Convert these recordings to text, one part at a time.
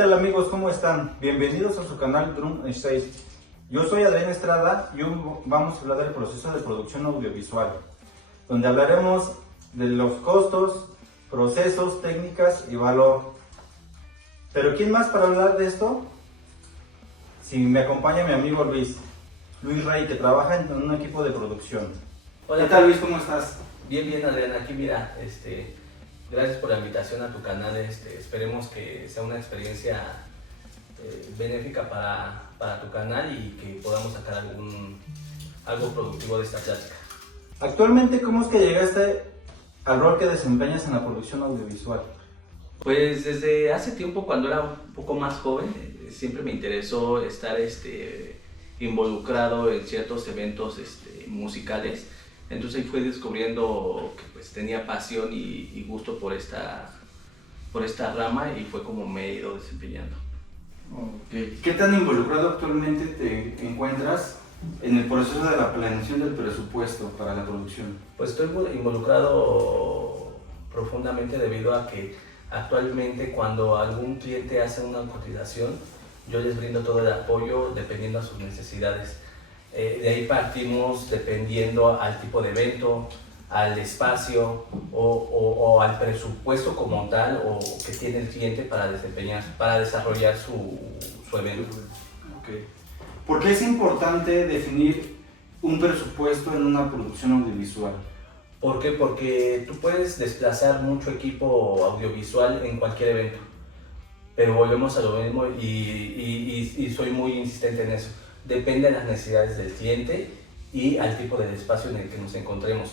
tal amigos? ¿Cómo están? Bienvenidos a su canal Drum Stage. Yo soy Adrián Estrada y hoy vamos a hablar del proceso de producción audiovisual, donde hablaremos de los costos, procesos, técnicas y valor. Pero ¿quién más para hablar de esto? Si me acompaña mi amigo Luis Rey, que trabaja en un equipo de producción. Hola, ¿Qué tal Luis? ¿Cómo estás? bien Adrián, aquí mira, gracias por la invitación a tu canal, esperemos que sea una experiencia benéfica para tu canal y que podamos sacar algo productivo de esta plática. Actualmente, ¿cómo es que llegaste al rol que desempeñas en la producción audiovisual? Pues desde hace tiempo, cuando era un poco más joven, siempre me interesó estar involucrado en ciertos eventos musicales. Entonces ahí fui descubriendo que pues, tenía pasión y gusto por esta rama y fue como me he ido desempeñando. Okay. ¿Qué tan involucrado actualmente te encuentras en el proceso de la planeación del presupuesto para la producción? Pues estoy involucrado profundamente debido a que actualmente cuando algún cliente hace una cotización, yo les brindo todo el apoyo dependiendo a sus necesidades. De ahí partimos dependiendo al tipo de evento, al espacio o al presupuesto como tal o que tiene el cliente para desarrollar su evento. Okay. ¿Por qué es importante definir un presupuesto en una producción audiovisual? ¿Por qué? Porque tú puedes desplazar mucho equipo audiovisual en cualquier evento, pero volvemos a lo mismo y soy muy insistente en eso. Depende de las necesidades del cliente y al tipo de espacio en el que nos encontremos.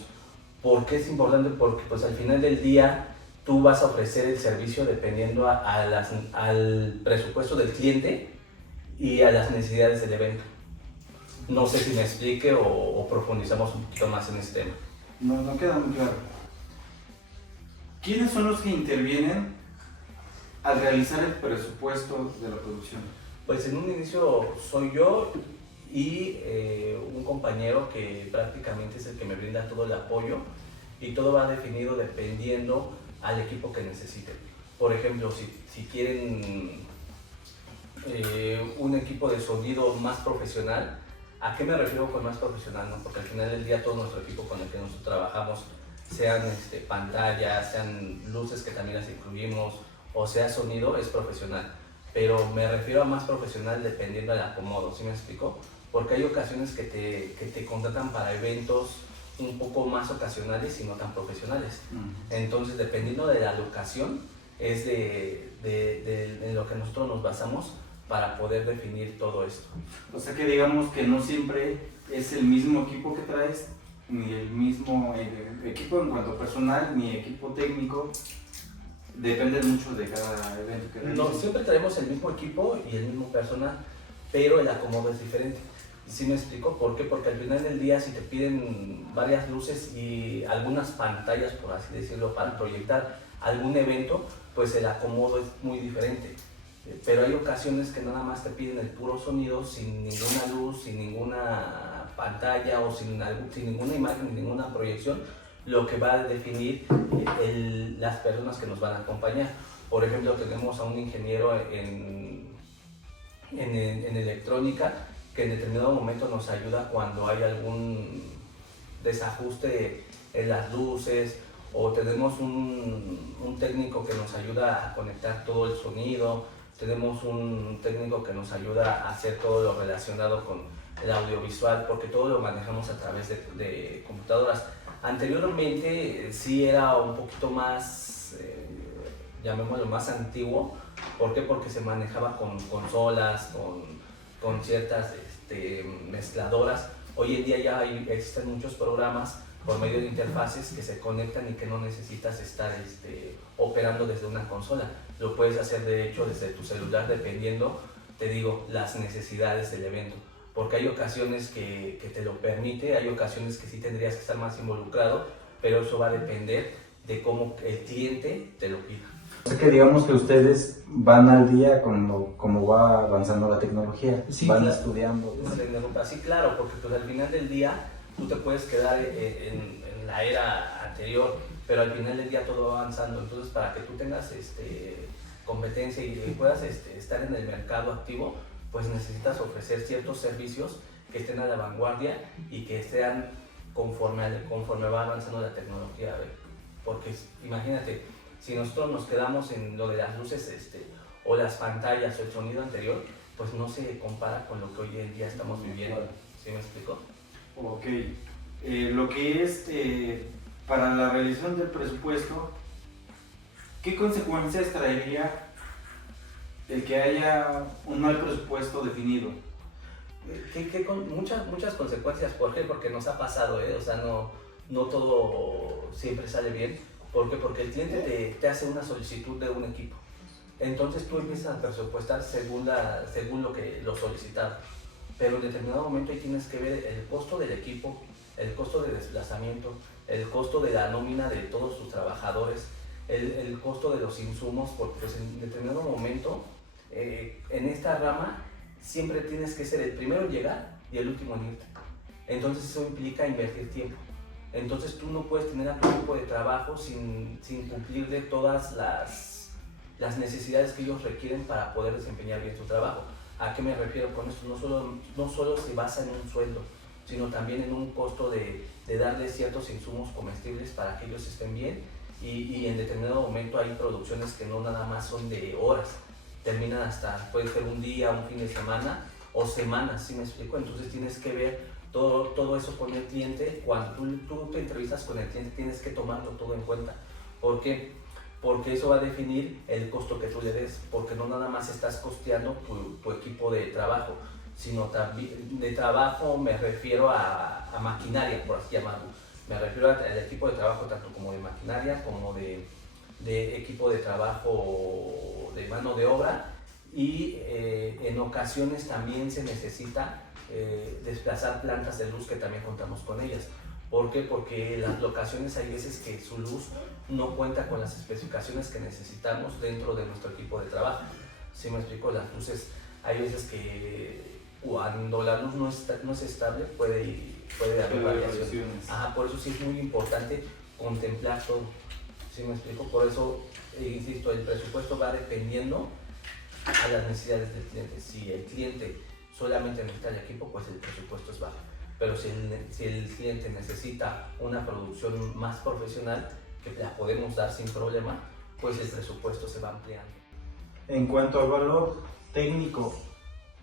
¿Por qué es importante? Porque pues, al final del día tú vas a ofrecer el servicio dependiendo al presupuesto del cliente y a las necesidades del evento. No sé si me explique o profundizamos un poquito más en este tema. No queda muy claro. ¿Quiénes son los que intervienen al realizar el presupuesto de la producción? Pues en un inicio soy yo y un compañero que prácticamente es el que me brinda todo el apoyo y todo va definido dependiendo al equipo que necesiten. Por ejemplo, si quieren un equipo de sonido más profesional, ¿a qué me refiero con más profesional? ¿No? Porque al final del día todo nuestro equipo con el que nosotros trabajamos, sean pantallas, sean luces que también las incluimos, o sea sonido, es profesional. Pero me refiero a más profesional dependiendo del acomodo, ¿sí me explico? Porque hay ocasiones que te contratan para eventos un poco más ocasionales y no tan profesionales. Entonces, dependiendo de la locación, es en lo que nosotros nos basamos para poder definir todo esto. O sea que digamos que no siempre es el mismo equipo que traes, ni el mismo equipo en cuanto a personal, ni equipo técnico. Depende mucho de cada evento que realices. No, siempre traemos el mismo equipo y el mismo personal, pero el acomodo es diferente. ¿Sí me explico? ¿Por qué? Porque al final del día si te piden varias luces y algunas pantallas, por así decirlo, para proyectar algún evento, pues el acomodo es muy diferente. Pero hay ocasiones que nada más te piden el puro sonido sin ninguna luz, sin ninguna pantalla o sin ninguna imagen, ninguna proyección, lo que va a definir las personas que nos van a acompañar. Por ejemplo, tenemos a un ingeniero en electrónica que en determinado momento nos ayuda cuando hay algún desajuste en las luces, o tenemos un técnico que nos ayuda a conectar todo el sonido, tenemos un técnico que nos ayuda a hacer todo lo relacionado con el audiovisual, porque todo lo manejamos a través de computadoras. Anteriormente sí era un poquito más, llamémoslo más antiguo. ¿Por qué? Porque se manejaba con consolas, con ciertas mezcladoras. Hoy en día ya existen muchos programas por medio de interfaces que se conectan y que no necesitas estar operando desde una consola. Lo puedes hacer de hecho desde tu celular dependiendo, te digo, las necesidades del evento. Porque hay ocasiones que te lo permite, hay ocasiones que sí tendrías que estar más involucrado, pero eso va a depender de cómo el cliente te lo pida. O sea que digamos que ustedes van al día con cómo va avanzando la tecnología, sí, van claro, estudiando. Sí, claro, porque pues, al final del día tú te puedes quedar en la era anterior, pero al final del día todo va avanzando. Entonces, para que tú tengas competencia y puedas estar en el mercado activo, pues necesitas ofrecer ciertos servicios que estén a la vanguardia y que sean conforme va avanzando la tecnología. Porque imagínate, si nosotros nos quedamos en lo de las luces o las pantallas o el sonido anterior, pues no se compara con lo que hoy en día estamos viviendo. ¿Sí me explico? Ok. Lo que es para la realización del presupuesto, ¿qué consecuencias traería el que haya un mal presupuesto definido? Con muchas consecuencias. ¿Por qué? Porque nos ha pasado, o sea, no todo siempre sale bien. ¿Por qué? Porque el cliente te hace una solicitud de un equipo. Entonces tú empiezas a presupuestar según lo solicitado. Pero en determinado momento ahí tienes que ver el costo del equipo, el costo de desplazamiento, el costo de la nómina de todos tus trabajadores, el costo de los insumos, porque pues en determinado momento en esta rama siempre tienes que ser el primero en llegar y el último en irte. Entonces eso implica invertir tiempo. Entonces tú no puedes tener a tu equipo de trabajo sin cumplirle todas las necesidades que ellos requieren para poder desempeñar bien su trabajo. ¿A qué me refiero con esto? No solo se basa en un sueldo, sino también en un costo de darles ciertos insumos comestibles para que ellos estén bien y en determinado momento hay producciones que no nada más son de horas, terminan hasta, puede ser un día, un fin de semana o semanas, ¿sí me explico? Entonces tienes que ver todo eso con el cliente. Cuando tú te entrevistas con el cliente tienes que tomarlo todo en cuenta. ¿Por qué? Porque eso va a definir el costo que tú le des, porque no nada más estás costeando tu equipo de trabajo, sino también de trabajo me refiero a maquinaria, por así llamarlo. Me refiero al equipo de trabajo tanto como de maquinaria, como de equipo de trabajo de mano de obra y en ocasiones también se necesita desplazar plantas de luz que también contamos con ellas. ¿Por qué? Porque las locaciones hay veces que su luz no cuenta con las especificaciones que necesitamos dentro de nuestro equipo de trabajo. ¿Sí me explico? Las luces, hay veces que cuando la luz no es estable puede haber variaciones. Ajá, por eso sí es muy importante contemplar todo. ¿Sí me explico? Por eso, insisto, el presupuesto va dependiendo a las necesidades del cliente. Si el cliente solamente necesita el equipo, pues el presupuesto es bajo. Pero si el cliente necesita una producción más profesional, que la podemos dar sin problema, pues el presupuesto se va ampliando. En cuanto al valor técnico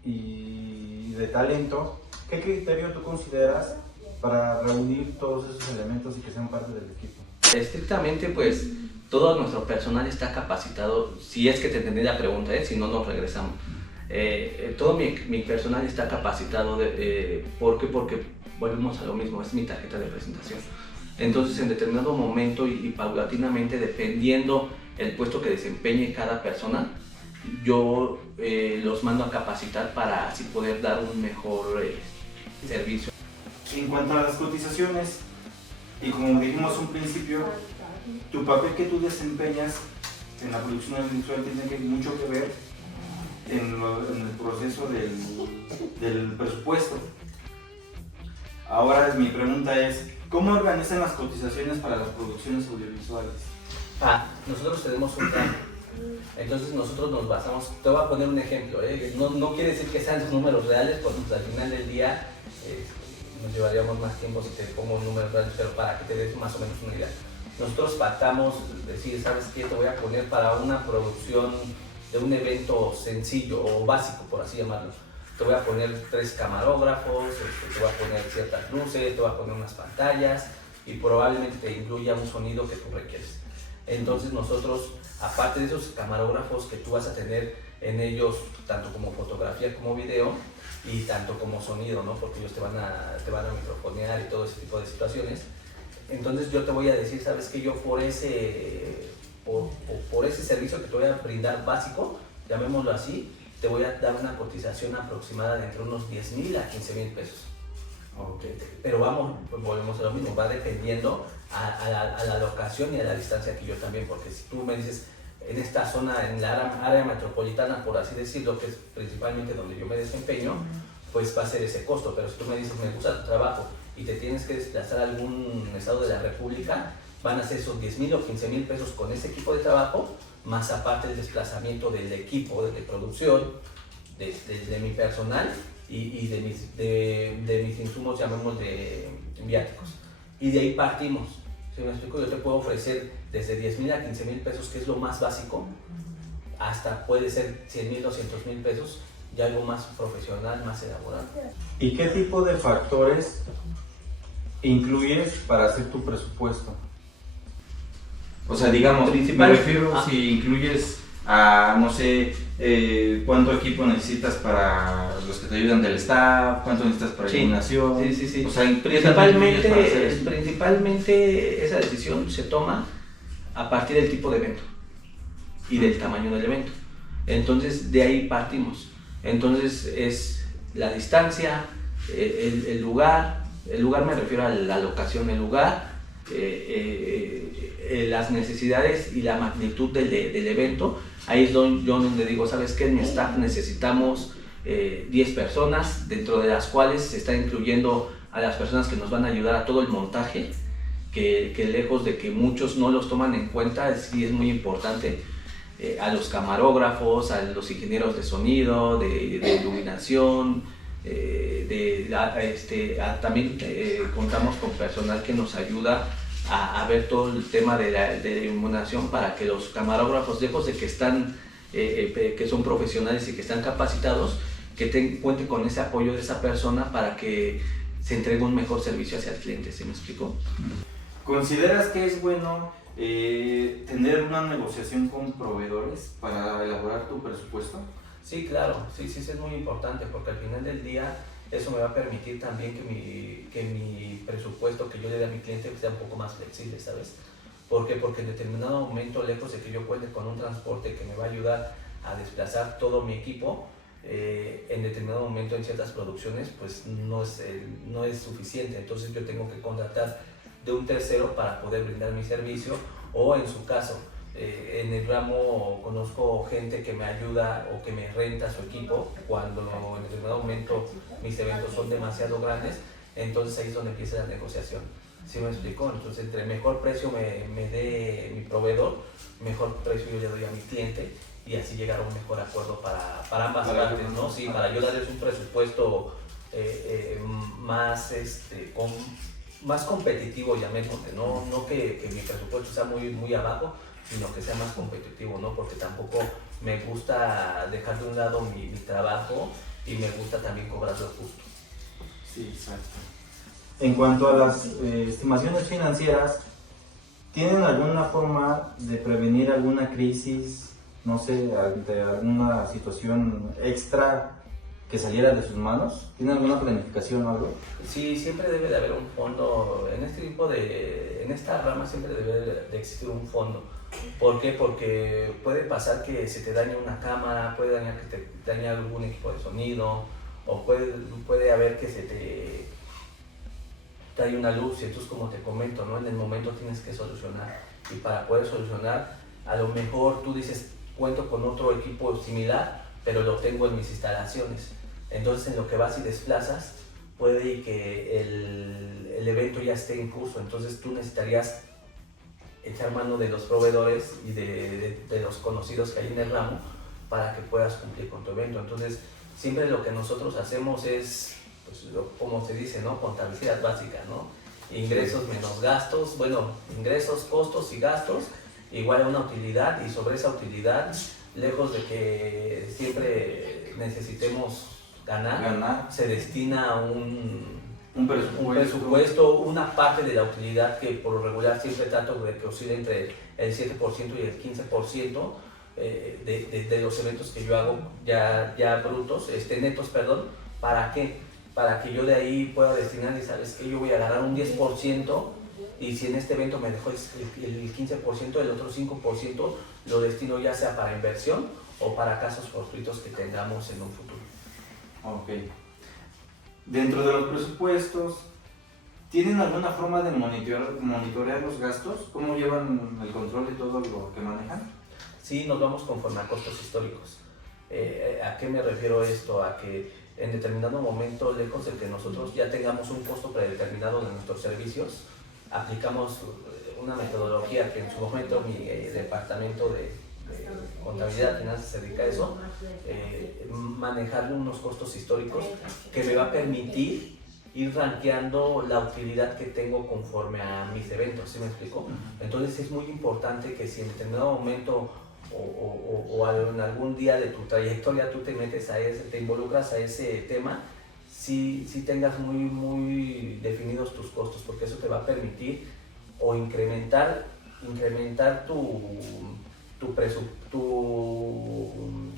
y de talento, ¿qué criterio tú consideras para reunir todos esos elementos y que sean parte del equipo? Estrictamente, pues todo nuestro personal está capacitado, si es que te entendí la pregunta, si no nos regresamos. Todo mi personal está capacitado. ¿Por qué? Porque volvemos a lo mismo, es mi tarjeta de presentación. Entonces, en determinado momento y paulatinamente, dependiendo el puesto que desempeñe cada persona, yo los mando a capacitar para así poder dar un mejor servicio. En cuanto a las cotizaciones, y como dijimos un principio, tu papel que tú desempeñas en la producción audiovisual tiene mucho que ver en el proceso del presupuesto. Ahora mi pregunta es, ¿cómo organizan las cotizaciones para las producciones audiovisuales? Nosotros tenemos un plan. Entonces nosotros nos basamos, te voy a poner un ejemplo, no quiere decir que sean los números reales, porque al final del día nos llevaríamos más tiempo si te pongo números reales, pero para que te des más o menos una idea. Nosotros pactamos, decir, ¿sabes qué? Te voy a poner para una producción de un evento sencillo o básico, por así llamarlo. Te voy a poner 3 camarógrafos, te voy a poner ciertas luces, te voy a poner unas pantallas y probablemente te incluya un sonido que tú requieres. Entonces nosotros, aparte de esos camarógrafos que tú vas a tener en ellos, tanto como fotografía como video y tanto como sonido, ¿no? Porque ellos te van a microfonear y todo ese tipo de situaciones. Entonces yo te voy a decir, ¿sabes qué? Yo por ese servicio que te voy a brindar básico, llamémoslo así, te voy a dar una cotización aproximada de entre unos 10,000 a 15,000 pesos. Okay. Pero volvemos a lo mismo, va dependiendo a la locación y a la distancia que yo también, porque si tú me dices en esta zona, en la área metropolitana, por así decirlo, que es principalmente donde yo me desempeño, pues va a ser ese costo. Pero si tú me dices, me gusta tu trabajo y te tienes que desplazar a algún estado de la República, van a ser esos 10,000 o 15,000 pesos con ese equipo de trabajo, más aparte el desplazamiento del equipo de producción, de mi personal y de mis insumos, llamemos de viáticos. Y de ahí partimos. ¿Sí me explico? Yo te puedo ofrecer desde 10,000 a 15,000 pesos, que es lo más básico, hasta puede ser 100,000, 200,000 pesos, y algo más profesional, más elaborado. ¿Y qué tipo de factores incluyes para hacer tu presupuesto? O sea, digamos, me refiero si incluyes a, no sé, cuánto equipo necesitas para los que te ayudan del staff, cuánto necesitas para iluminación. Sí. O sea, Principalmente esa decisión se toma a partir del tipo de evento y del tamaño del evento. Entonces, de ahí partimos. Entonces, es la distancia, el lugar me refiero a la locación, el lugar, las necesidades y la magnitud del evento. Ahí es donde digo, ¿sabes qué? En mi staff necesitamos 10 personas, dentro de las cuales se está incluyendo a las personas que nos van a ayudar a todo el montaje, que lejos de que muchos no los toman en cuenta, sí es muy importante, a los camarógrafos, a los ingenieros de sonido, de iluminación, también contamos con personal que nos ayuda a ver todo el tema de la iluminación, para que los camarógrafos, lejos de que que son profesionales y que están capacitados, que cuenten con ese apoyo de esa persona para que se entregue un mejor servicio hacia el cliente. ¿Sí me explico? ¿Consideras que es bueno tener una negociación con proveedores para elaborar tu presupuesto? Sí, claro, sí, es muy importante, porque al final del día eso me va a permitir también que mi presupuesto que yo le dé a mi cliente sea un poco más flexible, ¿sabes? ¿Por qué? Porque en determinado momento, lejos de que yo cuente con un transporte que me va a ayudar a desplazar todo mi equipo, en determinado momento en ciertas producciones pues no es suficiente. Entonces yo tengo que contratar de un tercero para poder brindar mi servicio, o en su caso, en el ramo conozco gente que me ayuda o que me renta su equipo cuando en determinado momento mis eventos son demasiado grandes. Entonces ahí es donde empieza la negociación. ¿Sí me explico? Entonces, entre mejor precio me dé mi proveedor, mejor precio yo le doy a mi cliente, y así llegar a un mejor acuerdo para ambas partes, ¿no? Sí, para yo darles un presupuesto más competitivo, llamémosle, no que mi presupuesto sea muy abajo, sino que sea más competitivo, ¿no? Porque tampoco me gusta dejar de un lado mi trabajo, y me gusta también cobrar lo justo. Sí, exacto. En cuanto a las estimaciones financieras, ¿tienen alguna forma de prevenir alguna crisis, no sé, ante alguna situación extra que saliera de sus manos? ¿Tienen alguna planificación o algo? Sí, siempre debe de haber un fondo. En esta rama siempre debe de existir un fondo. ¿Por qué? Porque puede pasar que se te dañe una cámara, puede dañar que te dañe algún equipo de sonido, o puede haber que se te hay una luz, y entonces, como te comento, ¿no? En el momento tienes que solucionar, y para poder solucionar, a lo mejor tú dices, cuento con otro equipo similar, pero lo tengo en mis instalaciones. Entonces, en lo que vas y desplazas, puede que el evento ya esté en curso. Entonces tú necesitarías echar mano de los proveedores y de los conocidos que hay en el ramo, para que puedas cumplir con tu evento. Entonces, siempre lo que nosotros hacemos es, pues, como se dice, ¿no? Contabilidad básica, ¿no? Ingresos menos gastos, ingresos, costos y gastos igual a una utilidad, y sobre esa utilidad, lejos de que siempre necesitemos ganar, se destina un presupuesto, una parte de la utilidad, que por lo regular siempre trato de que oscile entre el 7% y el 15% de los eventos que yo hago ya brutos, netos, perdón. ¿Para qué? Para que yo de ahí pueda destinar, y sabes que yo voy a agarrar un 10%, y si en este evento me dejó el 15%, el otro 5% lo destino ya sea para inversión o para casos fortuitos que tengamos en un futuro. Ok. Dentro de los presupuestos, ¿tienen alguna forma de monitorear los gastos? ¿Cómo llevan el control de todo lo que manejan? Sí, nos vamos conforme a costos históricos. ¿A qué me refiero esto? A que en determinado momento, lejos de que nosotros ya tengamos un costo predeterminado de nuestros servicios, aplicamos una metodología que en su momento mi departamento de contabilidad, finanzas se dedica a eso, manejar unos costos históricos que me va a permitir ir rankeando la utilidad que tengo conforme a mis eventos, ¿sí me explico? Entonces es muy importante que si en determinado momento o en algún día de tu trayectoria tú te metes a ese, te involucras a ese tema, sí tengas muy definidos tus costos, porque eso te va a permitir o incrementar tu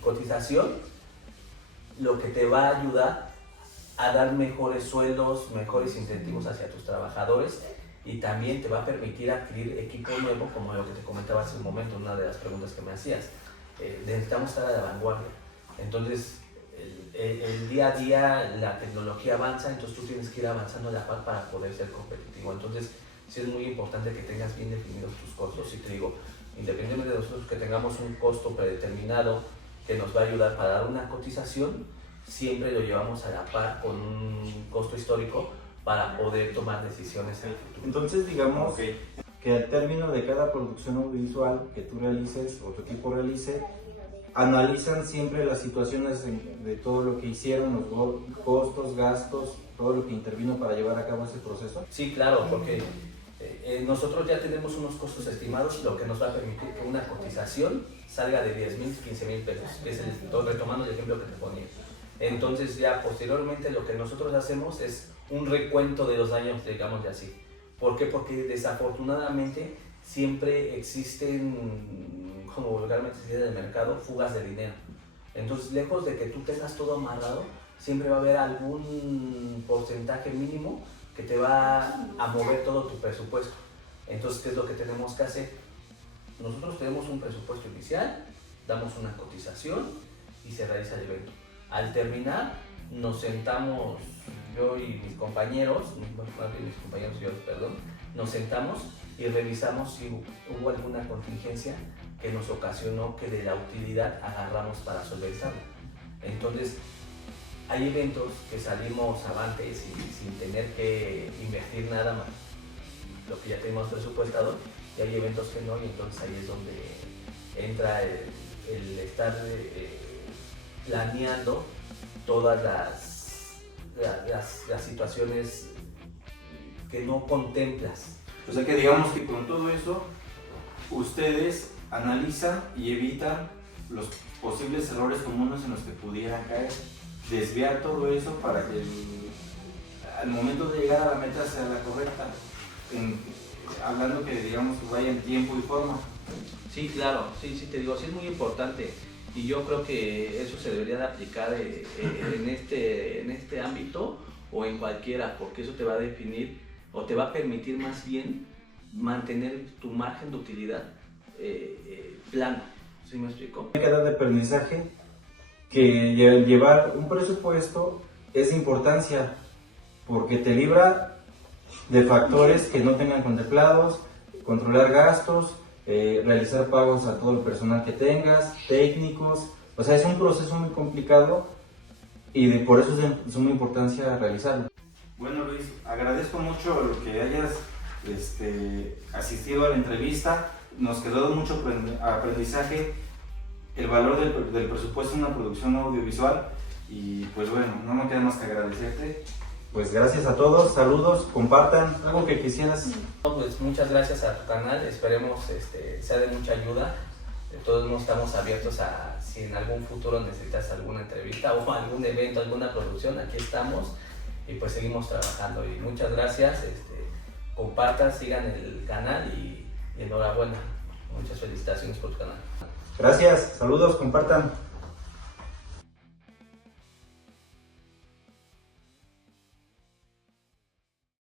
cotización, lo que te va a ayudar a dar mejores sueldos, mejores incentivos hacia tus trabajadores, y también te va a permitir adquirir equipo nuevo, como lo que te comentaba hace un momento, una de las preguntas que me hacías. Necesitamos estar a la vanguardia. Entonces, el día a día la tecnología avanza, entonces tú tienes que ir avanzando a la par para poder ser competitivo. Entonces, sí es muy importante que tengas bien definidos tus costos. Y te digo, independientemente de nosotros que tengamos un costo predeterminado que nos va a ayudar para dar una cotización, siempre lo llevamos a la par con un costo histórico para poder tomar decisiones en el futuro. Entonces, digamos que al término de cada producción audiovisual que tú realices o tu equipo realice, analizan siempre las situaciones de todo lo que hicieron, los costos, gastos, todo lo que intervino para llevar a cabo ese proceso. Sí, claro, porque nosotros ya tenemos unos costos estimados, lo que nos va a permitir que una cotización salga de 10,000, 15,000 pesos, que es retomando el ejemplo que te ponía. Entonces ya posteriormente lo que nosotros hacemos es un recuento de los daños, digamos de así. ¿Por qué? Porque desafortunadamente siempre existen, como vulgarmente se dice en el mercado, fugas de dinero. Entonces, lejos de que tú tengas todo amarrado, siempre va a haber algún porcentaje mínimo que te va a mover todo tu presupuesto. Entonces, ¿qué es lo que tenemos que hacer? Nosotros tenemos un presupuesto inicial, damos una cotización y se realiza el evento. Al terminar, nos sentamos, yo y mis compañeros, nos sentamos y revisamos si hubo alguna contingencia que nos ocasionó que de la utilidad agarramos para solventarla. Entonces, hay eventos que salimos avantes y sin tener que invertir nada más, lo que ya tenemos presupuestado, y hay eventos que no, y entonces ahí es donde entra el estar planeando todas las situaciones que no contemplas. O sea que digamos que con todo eso, ustedes analizan y evitan los posibles errores comunes en los que pudieran caer, desviar todo eso para que al momento de llegar a la meta sea la correcta, hablando que digamos que vaya en tiempo y forma. Sí, claro, sí te digo, sí es muy importante, y yo creo que eso se debería de aplicar en este ámbito o en cualquiera, porque eso te va a definir o te va a permitir más bien mantener tu margen de utilidad plano. ¿Sí me explico? Hay que dar de aprendizaje que llevar un presupuesto es de importancia porque te libra de factores que no tengan contemplados, controlar gastos, realizar pagos a todo el personal que tengas, técnicos. O sea, es un proceso muy complicado y por eso es de suma importancia realizarlo. Bueno, Luis, agradezco mucho lo que hayas asistido a la entrevista. Nos quedó mucho aprendizaje, el valor del presupuesto en una producción audiovisual, y pues bueno, no me queda más que agradecerte. Pues gracias a todos, saludos, compartan algo que quisieras. Pues muchas gracias a tu canal, esperemos sea de mucha ayuda. De todos modos estamos abiertos a si en algún futuro necesitas alguna entrevista o algún evento, alguna producción, aquí estamos y pues seguimos trabajando. Y muchas gracias, compartan, sigan el canal y enhorabuena. Muchas felicitaciones por tu canal. Gracias, saludos, compartan.